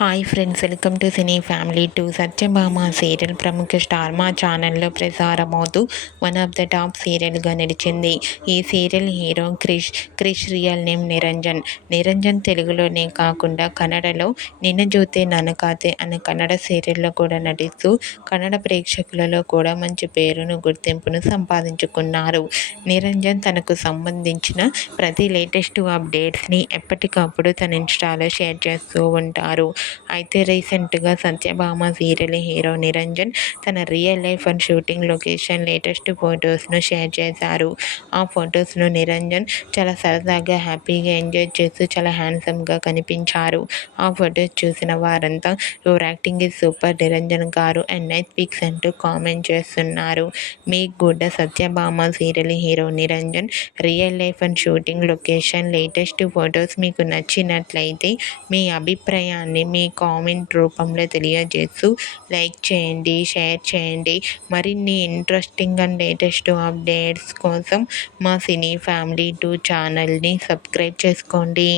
Hi friends, welcome to cine family two. Satyabhama serial ప్రముఖ star Maa ఛానల్లో ప్రసారమవుతూ వన్ ఆఫ్ ద టాప్ సీరియల్గా నిలిచింది. ఈ serial hero Krish real name Niranjan తెలుగులోనే కాకుండా కన్నడలో నిన్ను జోతే ననకాతే అనే కన్నడ సీరియల్లో కూడా నటిస్తూ కన్నడ ప్రేక్షకులలో కూడా మంచి పేరును గుర్తింపును సంపాదించుకున్నారు. నిరంజన్ తనకు సంబంధించిన ప్రతి లేటెస్ట్ అప్డేట్స్ని ఎప్పటికప్పుడు తన ఇన్స్టాలో షేర్ చేస్తూ ఉంటారు. అయితే రీసెంట్గా సత్యభామ సీరియల్ హీరో నిరంజన్ తన real life and shooting location latest ఫొటోస్ను షేర్ చేశారు. ఆ ఫొటోస్ను నిరంజన్ చాలా సరదాగా హ్యాపీగా ఎంజాయ్ చేస్తూ చాలా హ్యాండ్సమ్గా కనిపించారు. ఆ ఫొటోస్ చూసిన వారంతా your acting is super Niranjan గారు అండ్ నైస్ పిక్స్ అంటూ కామెంట్ చేస్తున్నారు. మీకు కూడా Satyabhama serial hero Niranjan real life and shooting location latest photos మీకు నచ్చినట్లయితే మీ అభిప్రాయాన్ని మీ కామెంట్ రూపంలో తెలియజేస్తూ లైక్ చేయండి, షేర్ చేయండి. మరిన్ని ఇంట్రెస్టింగ్ అండ్ లేటెస్ట్ అప్డేట్స్ కోసం మా సినీ ఫ్యామిలీ 2 ఛానల్ని సబ్స్క్రైబ్ చేసుకోండి.